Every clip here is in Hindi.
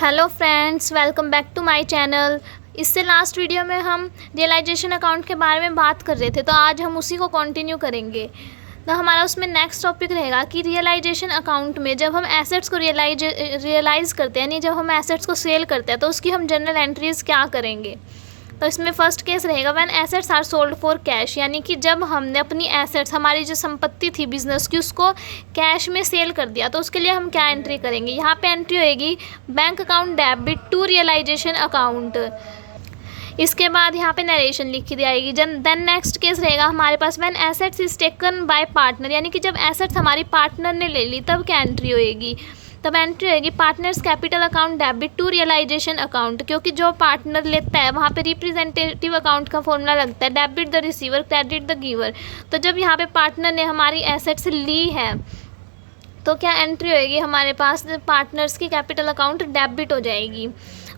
Hello friends, welcome back to my channel. इससे लास्ट वीडियो में हम रियलाइजेशन अकाउंट के बारे में बात कर रहे थे, तो आज हम उसी को कंटिन्यू करेंगे। तो हमारा उसमें नेक्स्ट टॉपिक रहेगा कि रियलाइजेशन अकाउंट में जब हम एसेट्स को रियलाइज़ करते हैं, यानी जब हम एसेट्स को सेल करते हैं, तो उसकी हम जनरल एंट्रीज़ क्या करेंगे। तो इसमें फर्स्ट केस रहेगा when assets are sold for cash, यानी कि जब हमने अपनी एसेट्स, हमारी जो संपत्ति थी बिजनेस की, उसको कैश में सेल कर दिया, तो उसके लिए हम क्या एंट्री करेंगे। यहाँ पे एंट्री होएगी bank account debit to realisation account. इसके बाद यहाँ पे नरेशन लिखी दी जाएगी। देन नेक्स्ट केस रहेगा हमारे पास when assets is taken by partner, यानी कि जब एसेट्स हमारी पार्टनर ने ले ली तब क्या एंट्री होएगी। तब एंट्री होएगी partners capital account debit to realisation account, क्योंकि जो पार्टनर लेता है वहाँ पे रिप्रेजेंटेटिव अकाउंट का फॉर्मूला लगता है, debit the receiver credit the giver. तो जब यहाँ पे पार्टनर ने हमारी एसेट्स ली है तो क्या एंट्री होएगी हमारे पास, पार्टनर्स की कैपिटल अकाउंट डेबिट हो जाएगी।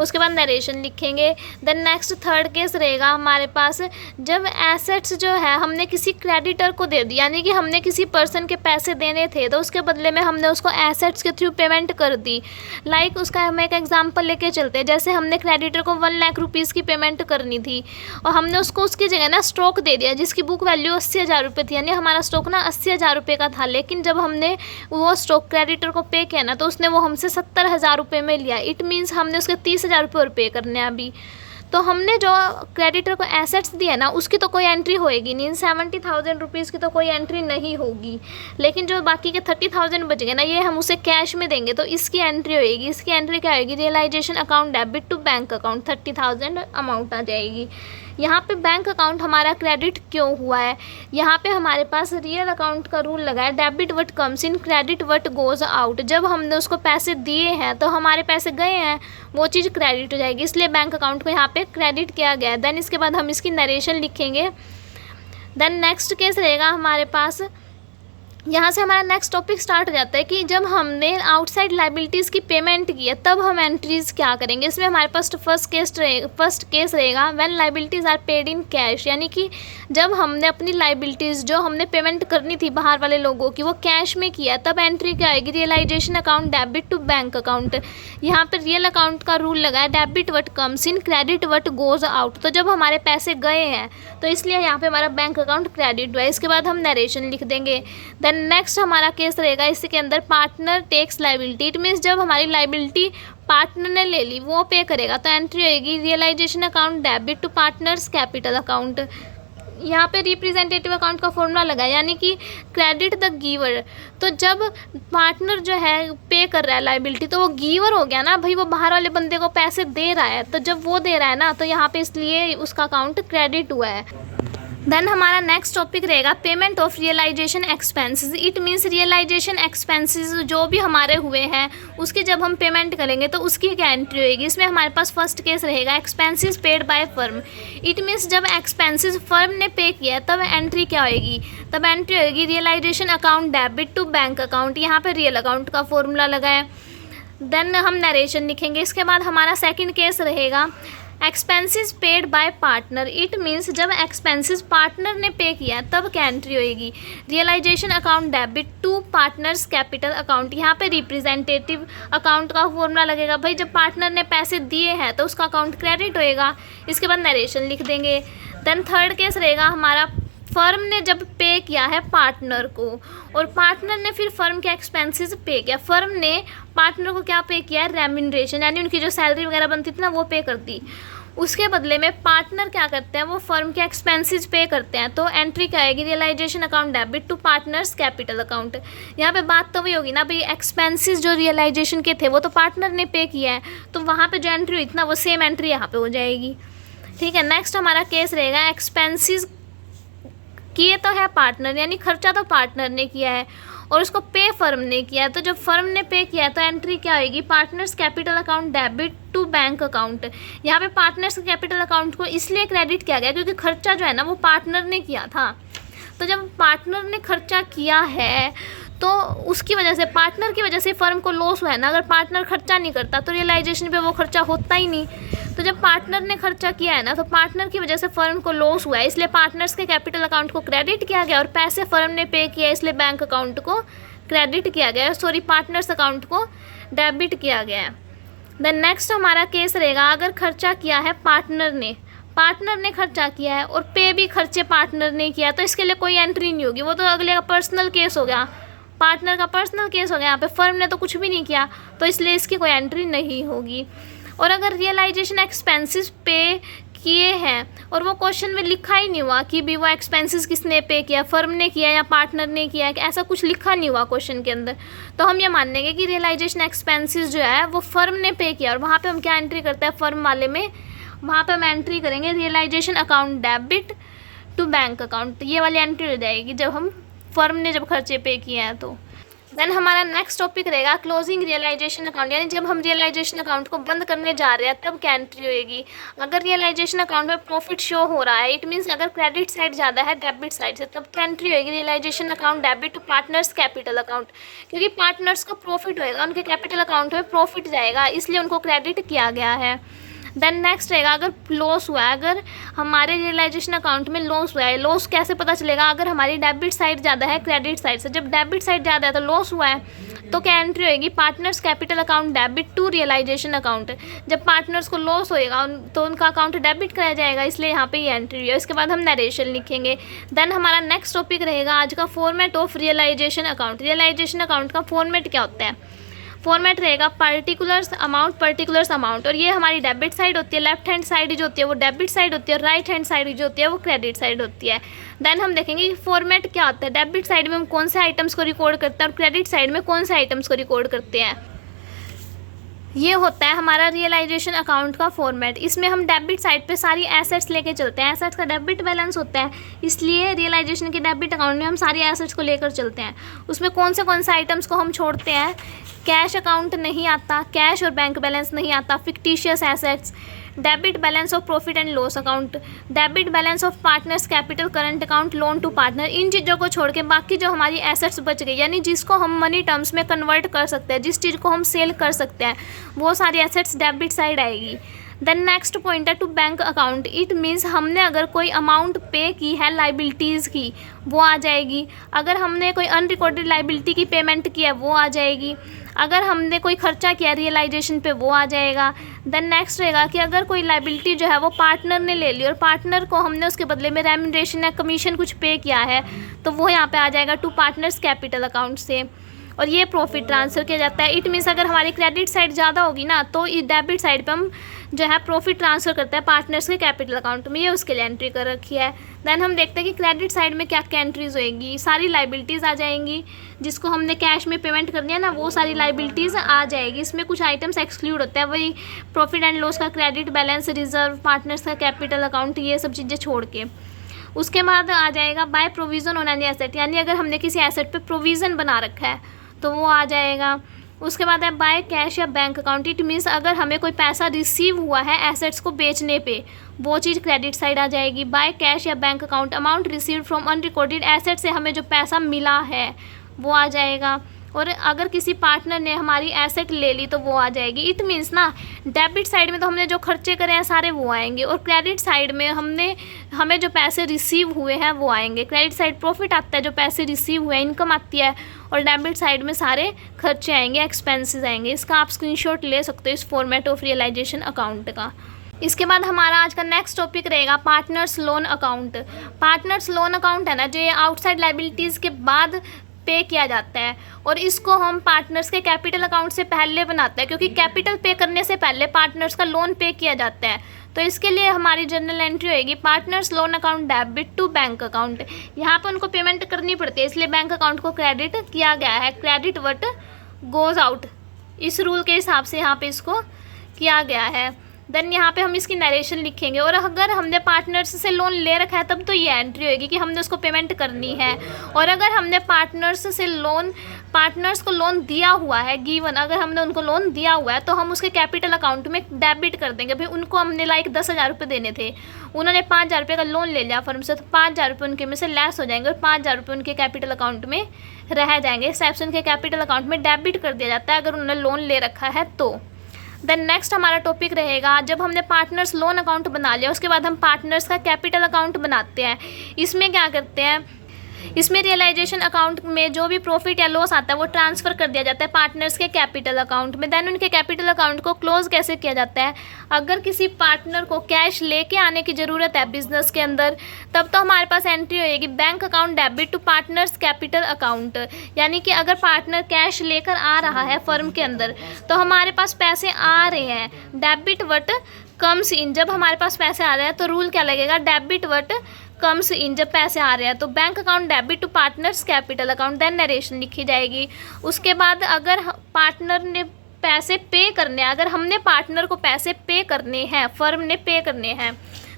उसके बाद नरेशन लिखेंगे। देन नेक्स्ट थर्ड केस रहेगा हमारे पास जब एसेट्स जो है हमने किसी क्रेडिटर को दे दी, यानी कि हमने किसी पर्सन के पैसे देने थे तो उसके बदले में हमने उसको एसेट्स के थ्रू पेमेंट कर दी। लाइक उसका हम एक एग्जांपल लेके चलते हैं, जैसे हमने क्रेडिटर को 1 लाख रुपीज़ की पेमेंट करनी थी और हमने उसको उसकी जगह ना स्टॉक दे दिया जिसकी बुक वैल्यू 80,000 रुपये थी, यानी हमारा स्टॉक ना 80,000 रुपये का था। लेकिन जब हमने वो स्टॉक क्रेडिटर को पे किया ना, तो उसने वो हमसे 70,000 रुपये में लिया। इट मीन्स हमने उसके 30,000 रुपये और पे करने हैं अभी। तो हमने जो क्रेडिटर को एसेट्स दिए ना, उसकी तो कोई एंट्री होएगी नहीं, 70,000 रुपीज़ की तो कोई एंट्री नहीं होगी। लेकिन जो बाकी के 30,000 बच गए ना, ये हम उसे कैश में देंगे तो इसकी एंट्री होएगी। इसकी एंट्री क्या होएगी, realisation account debit to bank account, 30,000 amount आ जाएगी। यहाँ पे बैंक अकाउंट हमारा क्रेडिट क्यों हुआ है, यहाँ पे हमारे पास रियल अकाउंट का रूल लगा है, debit what comes in credit what goes out. जब हमने उसको पैसे दिए हैं तो हमारे पैसे गए हैं, वो चीज़ क्रेडिट हो जाएगी, इसलिए बैंक अकाउंट को यहाँ पे क्रेडिट किया गया है। देन इसके बाद हम इसकी नरेशन लिखेंगे। देन नेक्स्ट केस रहेगा हमारे पास, यहाँ से हमारा नेक्स्ट टॉपिक स्टार्ट हो जाता है कि जब हमने आउटसाइड लाइबिलिटीज़ की पेमेंट की है तब हम एंट्रीज़ क्या करेंगे। इसमें हमारे पास फर्स्ट केस रहेगा when liabilities are paid in cash, यानी कि जब हमने अपनी लाइबिलिटीज़ जो हमने पेमेंट करनी थी बाहर वाले लोगों की, वो कैश में किया, तब एंट्री क्या आएगी, realisation account debit to bank account. यहाँ पर रियल अकाउंट का रूल लगा है, debit what comes in credit what goes out. तो जब हमारे पैसे गए हैं तो इसलिए यहाँ पर हमारा बैंक अकाउंट क्रेडिट हुआ है। इसके बाद हम नरेशन लिख देंगे। नेक्स्ट हमारा केस रहेगा, इसके अंदर partner takes liability. It means जब हमारी लाइबिलिटी पार्टनर ने ले ली वो पे करेगा, तो एंट्री होएगी realisation account debit to partners capital account. यहाँ पे रिप्रेजेंटेटिव अकाउंट का फॉर्मूला लगा है, यानी कि क्रेडिट द गिवर। तो जब पार्टनर जो है पे कर रहा है लाइबिलिटी, तो वो गिवर हो गया ना भाई, वो बाहर वाले बंदे को पैसे दे रहा है, तो जब वो दे रहा है ना, तो यहाँ पे इसलिए उसका अकाउंट क्रेडिट हुआ है। देन हमारा नेक्स्ट टॉपिक रहेगा payment of realisation expenses. It means realisation expenses जो भी हमारे हुए हैं उसकी जब हम पेमेंट करेंगे तो उसकी क्या एंट्री होएगी। इसमें हमारे पास फर्स्ट केस रहेगा expenses paid by firm. It means जब एक्सपेंसेस फर्म ने पे किया है तब एंट्री क्या होएगी, तब एंट्री होएगी realisation account debit to bank account. यहाँ पर रियल अकाउंट का फॉर्मूला लगा है। देन हम नरेशन लिखेंगे। इसके बाद हमारा सेकंड केस रहेगा expenses paid by partner. It means जब एक्सपेंसेस पार्टनर ने पे किया तब क्या एंट्री होएगी, realisation account debit to partners capital account. यहाँ पे रिप्रेजेंटेटिव अकाउंट का फॉर्मूला लगेगा, भाई जब पार्टनर ने पैसे दिए हैं तो उसका अकाउंट क्रेडिट होएगा। इसके बाद नरेशन लिख देंगे। देन थर्ड केस रहेगा हमारा, फर्म ने जब पे किया है पार्टनर को और पार्टनर ने फिर फर्म के एक्सपेंसेस पे किया। फर्म ने पार्टनर को क्या पे किया है, रेम्यूनरेशन, यानी उनकी जो सैलरी वगैरह बनती थी ना वो पे कर दी। उसके बदले में पार्टनर क्या करते हैं, वो फर्म के एक्सपेंसेस पे करते हैं। तो एंट्री क्या आएगी, realisation account debit to partners capital account. यहाँ पे बात तो वही होगी ना भाई, एक्सपेंसेस जो रियलाइजेशन के थे वो तो पार्टनर ने पे किया है, तो वहाँ पे जो एंट्री हुई थी ना वो सेम एंट्री यहाँ पे हो जाएगी। ठीक है। नेक्स्ट हमारा केस रहेगा एक्सपेंसेस किए तो है पार्टनर, यानी खर्चा तो पार्टनर ने किया है और उसको पे फर्म ने किया है। तो जब फर्म ने पे किया है तो एंट्री क्या आएगी, partners capital account debit to bank account. यहाँ पे पार्टनर्स कैपिटल अकाउंट को इसलिए क्रेडिट किया गया क्योंकि खर्चा जो है ना वो पार्टनर ने किया था। तो जब पार्टनर ने खर्चा किया है तो उसकी वजह से, पार्टनर की वजह से फर्म को लॉस हुआ है ना। अगर पार्टनर खर्चा नहीं करता तो रियलाइजेशन पे वो खर्चा होता ही नहीं। तो जब पार्टनर ने खर्चा किया है ना, तो पार्टनर की वजह से फर्म को लॉस हुआ है, इसलिए पार्टनर्स के कैपिटल अकाउंट को क्रेडिट किया गया और पैसे फर्म ने पे किया इसलिए बैंक अकाउंट को क्रेडिट किया गया, सॉरी पार्टनर्स अकाउंट को डेबिट किया गया है। देन नेक्स्ट हमारा केस रहेगा, अगर खर्चा किया है पार्टनर ने खर्चा किया है और पे भी खर्चे पार्टनर ने किया, तो इसके लिए कोई एंट्री नहीं होगी, वो तो अगले का पर्सनल केस हो गया, पार्टनर का पर्सनल केस हो गया। यहाँ पे फर्म ने तो कुछ भी नहीं किया, तो इसलिए इसकी कोई एंट्री नहीं होगी। और अगर रियलाइजेशन एक्सपेंसेस पे किए हैं और वो क्वेश्चन में लिखा ही नहीं हुआ कि भी वो एक्सपेंसेस किसने पे किया, फर्म ने किया या पार्टनर ने किया, कि ऐसा कुछ लिखा नहीं हुआ क्वेश्चन के अंदर, तो हम ये मान लेंगे कि रियलाइजेशन एक्सपेंसेस जो है वो फर्म ने पे किया। और वहाँ पे हम क्या एंट्री करते हैं फर्म वाले में, वहाँ पे हम एंट्री करेंगे realisation account debit to bank account, ये वाली एंट्री हो जाएगी जब हम फर्म ने जब खर्चे पे किए हैं तो। देन हमारा नेक्स्ट टॉपिक रहेगा क्लोजिंग रियलाइजेशन अकाउंट, यानी जब हम रियलाइजेशन अकाउंट को बंद करने जा रहे हैं तब क्या एंट्री होएगी। अगर रियलाइजेशन अकाउंट में प्रॉफिट शो हो रहा है, इट मीन्स अगर क्रेडिट साइड ज़्यादा है डेबिट साइड से, तब क्या एंट्री होएगी realisation account debit to partners capital account, क्योंकि पार्टनर्स को प्रॉफिट होएगा, उनके कैपिटल अकाउंट में प्रॉफिट जाएगा, इसलिए उनको क्रेडिट किया गया है। देन नेक्स्ट रहेगा, अगर लॉस हुआ है, अगर हमारे रियलाइजेशन अकाउंट में लॉस हुआ है, लॉस कैसे पता चलेगा, अगर हमारी डेबिट साइड ज़्यादा है क्रेडिट साइड से, जब डेबिट साइड ज़्यादा है तो लॉस हुआ है, तो क्या एंट्री होएगी partners capital account debit to realisation account. जब पार्टनर्स को लॉस होएगा तो उनका अकाउंट डेबिट कराया जाएगा, इसलिए यहाँ पे ये एंट्री है। इसके बाद हम नरेशन लिखेंगे। देन हमारा नेक्स्ट टॉपिक रहेगा आज का format of realisation account. Realisation account का फॉर्मेट क्या होता है, फॉर्मेट रहेगा पर्टिकुलर्स अमाउंट, और ये हमारी डेबिट साइड होती है, लेफ्ट हैंड साइड जो होती है वो डेबिट साइड होती है, और राइट हैंड साइड जो होती है वो क्रेडिट साइड होती है। देन हम देखेंगे कि फॉर्मेट क्या होता है, डेबिट साइड में हम कौन से आइटम्स को रिकॉर्ड करते हैं और क्रेडिट साइड में कौन से आइटम्स को रिकॉर्ड करते हैं। ये होता है हमारा रियलाइजेशन अकाउंट का फॉर्मेट। इसमें हम डेबिट साइड पे सारी एसेट्स लेके चलते हैं, एसेट्स का डेबिट बैलेंस होता है, इसलिए रियलाइजेशन के डेबिट अकाउंट में हम सारी एसेट्स को लेकर चलते हैं। उसमें कौन से आइटम्स को हम छोड़ते हैं, कैश अकाउंट नहीं आता, कैश और बैंक बैलेंस नहीं आता, fictitious assets, debit balance of profit and loss account, debit balance of partners capital current account, loan to partner, इन चीज़ों को छोड़ के बाकी जो हमारी एसेट्स बच गई, यानी जिसको हम मनी टर्म्स में कन्वर्ट कर सकते हैं, जिस चीज़ को हम सेल कर सकते हैं, वो सारी एसेट्स डेबिट साइड आएगी। देन नेक्स्ट पॉइंट है to bank account. It means हमने अगर कोई अमाउंट पे की है लाइबिलिटीज़ की, वो आ जाएगी। अगर हमने कोई अनरिकॉर्डेड लाइबिलिटी की पेमेंट की है वो आ जाएगी। अगर हमने कोई खर्चा किया रियलाइजेशन पे वो आ जाएगा। देन नेक्स्ट रहेगा कि अगर कोई लाइबिलिटी जो है वो पार्टनर ने ले ली और पार्टनर को हमने उसके बदले में रेम्यूनरेशन या कमीशन कुछ पे किया है, तो वो यहाँ पे आ जाएगा टू पार्टनर्स कैपिटल अकाउंट से, और ये प्रॉफिट ट्रांसफ़र किया जाता है। इट मीन्स अगर हमारी क्रेडिट साइड ज़्यादा होगी ना, तो इस डेबिट साइड पे हम जो है प्रॉफिट ट्रांसफ़र करते हैं पार्टनर्स के कैपिटल अकाउंट में, ये उसके लिए एंट्री कर रखी है। देन हम देखते हैं कि क्रेडिट साइड में क्या क्या एंट्रीज़ होएगी, सारी लाइबिलिटीज़ आ जाएंगी, जिसको हमने कैश में पेमेंट करनी है ना, वो सारी लाइबिलिटीज़ आ जाएगी। इसमें कुछ आइटम्स एक्सक्लूड होते हैं, वही प्रॉफिट एंड लॉस का क्रेडिट बैलेंस, रिजर्व, पार्टनर्स का कैपिटल अकाउंट, ये सब चीज़ें छोड़ के। उसके बाद आ जाएगा by provision on any asset, यानी अगर हमने किसी एसेट पे प्रोविज़न बना रखा है तो वो आ जाएगा। उसके बाद है बाय कैश या बैंक अकाउंट। इट मीन्स अगर हमें कोई पैसा रिसीव हुआ है एसेट्स को बेचने पे, वो चीज़ क्रेडिट साइड आ जाएगी। बाय कैश या bank account, amount received from unrecorded asset, से हमें जो पैसा मिला है वो आ जाएगा। और अगर किसी पार्टनर ने हमारी एसेट ले ली तो वो आ जाएगी। इट मीन्स ना, डेबिट साइड में तो हमने जो खर्चे करे हैं सारे वो आएंगे, और क्रेडिट साइड में हमें जो पैसे रिसीव हुए हैं वो आएंगे। क्रेडिट साइड प्रॉफिट आता है, जो पैसे रिसीव हुए हैं इनकम आती है, और डेबिट साइड में सारे खर्चे आएंगे, एक्सपेंसेस आएंगे। इसका आप स्क्रीनशॉट ले सकते हो इस फॉर्मेट ऑफ रियलाइजेशन अकाउंट का। इसके बाद हमारा आज का नेक्स्ट टॉपिक रहेगा partners loan account. Partners loan account है ना, जो ये आउटसाइड लाइबिलिटीज़ के बाद पे किया जाता है, और इसको हम पार्टनर्स के कैपिटल अकाउंट से पहले बनाते हैं, क्योंकि कैपिटल पे करने से पहले पार्टनर्स का लोन पे किया जाता है। तो इसके लिए हमारी जनरल एंट्री होएगी partners loan account debit to bank account. यहाँ पे उनको पेमेंट करनी पड़ती है, इसलिए बैंक अकाउंट को क्रेडिट किया गया है। क्रेडिट व्हाट गोज आउट, इस रूल के हिसाब से यहाँ पे इसको किया गया है। देन यहाँ पे हम इसकी नरेशन लिखेंगे, और अगर हमने पार्टनर्स से लोन ले रखा है तब तो ये एंट्री होगी कि हमने उसको पेमेंट करनी है। और अगर हमने पार्टनर्स को लोन दिया हुआ है, गिवन, अगर हमने उनको लोन दिया हुआ है तो हम उसके कैपिटल अकाउंट में डेबिट कर देंगे। भाई उनको हमने 10,000 रुपये देने थे, उन्होंने 5,000 रुपये का लोन ले लिया फर्म से, तो 5,000 रुपये उनके में से लेस हो जाएंगे और 5,000 रुपये उनके कैपिटल अकाउंट में रह जाएंगे। इस टाइप से उनके कैपिटल अकाउंट में डेबिट कर दिया जाता है अगर उन्होंने लोन ले रखा है तो। देन नेक्स्ट हमारा टॉपिक रहेगा, जब हमने पार्टनर्स लोन अकाउंट बना लिया उसके बाद हम पार्टनर्स का कैपिटल अकाउंट बनाते हैं। इसमें क्या करते हैं, इसमें रियलाइजेशन अकाउंट में जो भी प्रॉफिट या लॉस आता है वो ट्रांसफ़र कर दिया जाता है पार्टनर्स के कैपिटल अकाउंट में। देन उनके कैपिटल अकाउंट को क्लोज कैसे किया जाता है, अगर किसी पार्टनर को कैश लेके आने की ज़रूरत है बिजनेस के अंदर, तब तो हमारे पास एंट्री होएगी bank account debit to partners capital account. यानी कि अगर पार्टनर कैश लेकर आ रहा है फर्म के अंदर तो हमारे पास पैसे आ रहे हैं, डेबिट वट कम्स इन। जब हमारे पास पैसे आ रहे हैं तो रूल क्या लगेगा, डेबिट वट कम्स इन। जब पैसे आ रहे हैं तो bank account debit to partners capital account, then narration लिखी जाएगी। उसके बाद अगर पार्टनर ने पैसे पे करने हैं, अगर हमने पार्टनर को पैसे पे करने हैं, फर्म ने पे करने हैं,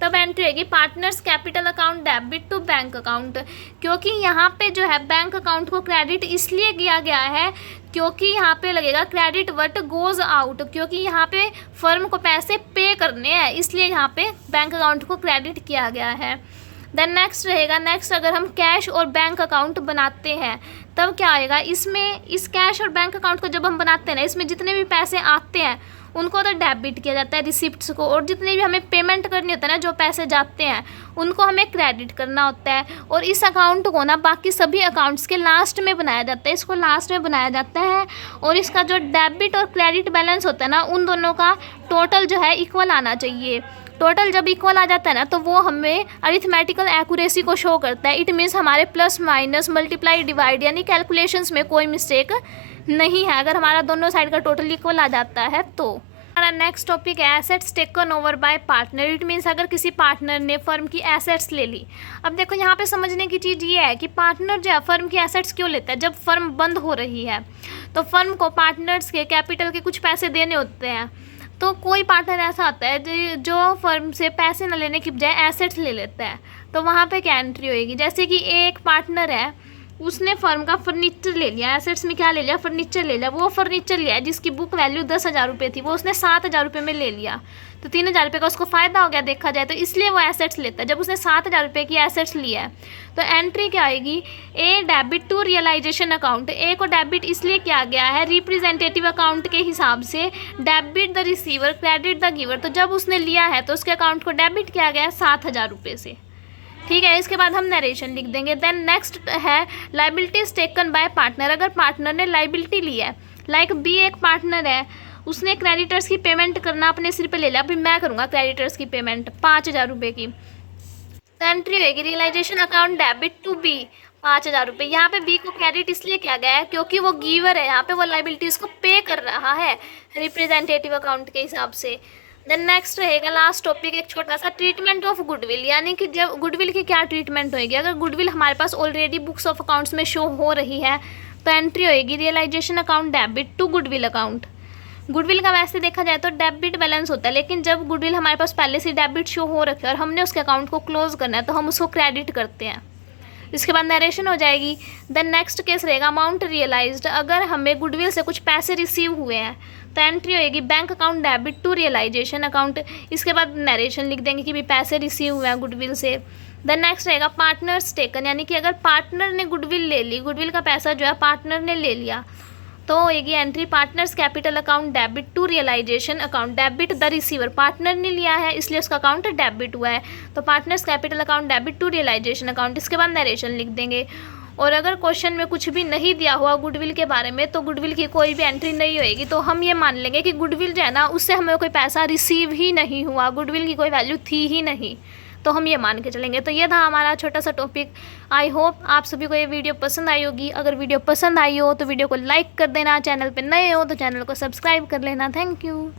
तब एंट्री होगी partners capital account debit to bank account. क्योंकि यहाँ पे जो है बैंक अकाउंट को क्रेडिट इसलिए किया गया है क्योंकि यहाँ पे लगेगा क्रेडिट वट गोज़ आउट, क्योंकि यहाँ पे फर्म को पैसे पे करने हैं, इसलिए यहाँ पे बैंक अकाउंट को क्रेडिट किया गया है। देन नेक्स्ट रहेगा, नेक्स्ट अगर हम कैश और बैंक अकाउंट बनाते हैं तब क्या आएगा, इसमें इस कैश और बैंक अकाउंट को जब हम बनाते हैं ना, इसमें जितने भी पैसे आते हैं उनको तो डेबिट किया जाता है रिसिप्ट्स को, और जितने भी हमें पेमेंट करनी होता है ना, जो पैसे जाते हैं उनको हमें क्रेडिट करना होता है। और इस अकाउंट को ना बाकी सभी अकाउंट्स के लास्ट में बनाया जाता है, इसको लास्ट में बनाया जाता है। और इसका जो डेबिट और क्रेडिट बैलेंस होता है ना, उन दोनों का टोटल जो है इक्वल आना चाहिए। टोटल जब इक्वल आ जाता है ना तो वो हमें अरिथमेटिकल एक्यूरेसी को शो करता है। इट मीन्स हमारे प्लस माइनस मल्टीप्लाई डिवाइड यानी कैलकुलेशंस में कोई मिस्टेक नहीं है, अगर हमारा दोनों साइड का टोटल इक्वल आ जाता है तो। हमारा नेक्स्ट टॉपिक है assets taken over by partner. It means अगर किसी पार्टनर ने फर्म की एसेट्स ले ली। अब देखो यहाँ पे समझने की चीज़ ये है कि पार्टनर जो है फर्म की एसेट्स क्यों लेता है। जब फर्म बंद हो रही है तो फर्म को पार्टनर्स के कैपिटल के कुछ पैसे देने होते हैं, तो कोई पार्टनर ऐसा आता है जो फर्म से पैसे न लेने की बजाय एसेट्स ले लेता है, तो वहाँ पे क्या एंट्री होएगी। जैसे कि एक पार्टनर है, उसने फर्म का फर्नीचर ले लिया, एसेट्स में क्या ले लिया, फर्नीचर ले लिया। वो फर्नीचर लिया है जिसकी बुक वैल्यू 10,000 रुपये थी, वो उसने 7,000 रुपये में ले लिया, तो 3,000 रुपये का उसको फ़ायदा हो गया देखा जाए तो, इसलिए वो एसेट्स लेता है। जब उसने 7,000 रुपये की एसेट्स लिया है तो एंट्री क्या आएगी, ए डेबिट टू रियलाइजेशन अकाउंट। ए को डेबिट इसलिए किया गया है रिप्रेजेंटेटिव अकाउंट के हिसाब से, debit the receiver credit the giver. तो जब उसने लिया है तो उसके अकाउंट को डेबिट किया गया है 7,000 रुपये से, ठीक है। इसके बाद हम नरेशन लिख देंगे। देन नेक्स्ट है लाइबिलिटीज टेकन बाय पार्टनर। अगर पार्टनर ने लाइबिलिटी ली है, लाइक बी एक पार्टनर है, उसने क्रेडिटर्स की पेमेंट करना अपने सिर पे ले लिया, अभी मैं करूँगा क्रेडिटर्स की पेमेंट 5,000 रुपये की, तो एंट्री होगी realisation account debit to B 5,000 रुपये। यहाँ पे बी को क्रेडिट इसलिए किया गया है क्योंकि वो गिवर है, यहाँ पे वो लाइबिलिटीज़ को पे कर रहा है रिप्रेजेंटेटिव अकाउंट के हिसाब से। देन नेक्स्ट रहेगा लास्ट टॉपिक एक छोटा सा, ट्रीटमेंट ऑफ गुडविल। यानी कि जब गुडविल की क्या ट्रीटमेंट होएगी। अगर गुडविल हमारे पास ऑलरेडी बुक्स ऑफ अकाउंट्स में शो हो रही है तो एंट्री होएगी realisation account debit to goodwill account. Goodwill का वैसे देखा जाए तो डेबिट बैलेंस होता है, लेकिन जब गुडविल हमारे पास पहले से डेबिट शो हो रखा है और हमने उसके अकाउंट को क्लोज करना है तो हम उसको क्रेडिट करते हैं। इसके बाद नरेशन हो जाएगी। देन नेक्स्ट केस रहेगा अमाउंट रियलाइज्ड। अगर हमें गुडविल से कुछ पैसे रिसीव हुए हैं तो एंट्री होएगी bank account debit to realisation account. इसके बाद नरेशन लिख देंगे कि भी पैसे रिसीव हुए हैं गुडविल से। देन नेक्स्ट रहेगा पार्टनर्स टेकन, यानी कि अगर पार्टनर ने गुडविल ले ली, गुडविल का पैसा जो है पार्टनर ने ले लिया, तो होएगी entry partners capital account debit to realisation account. Debit the receiver, partner ने लिया है इसलिए उसका अकाउंट डेबिट हुआ है, तो partners capital account debit to realisation account. इसके बाद नरेशन लिख देंगे। और अगर क्वेश्चन में कुछ भी नहीं दिया हुआ गुडविल के बारे में तो गुडविल की कोई भी एंट्री नहीं होएगी, तो हम ये मान लेंगे कि गुडविल जो है ना उससे हमें कोई पैसा रिसीव ही नहीं हुआ, गुडविल की कोई वैल्यू थी ही नहीं, तो हम ये मान के चलेंगे। तो ये था हमारा छोटा सा टॉपिक। आई होप आप सभी को ये वीडियो पसंद आई होगी। अगर वीडियो पसंद आई हो तो वीडियो को लाइक कर देना, चैनल पे नए हो तो चैनल को सब्सक्राइब कर लेना। Thank you.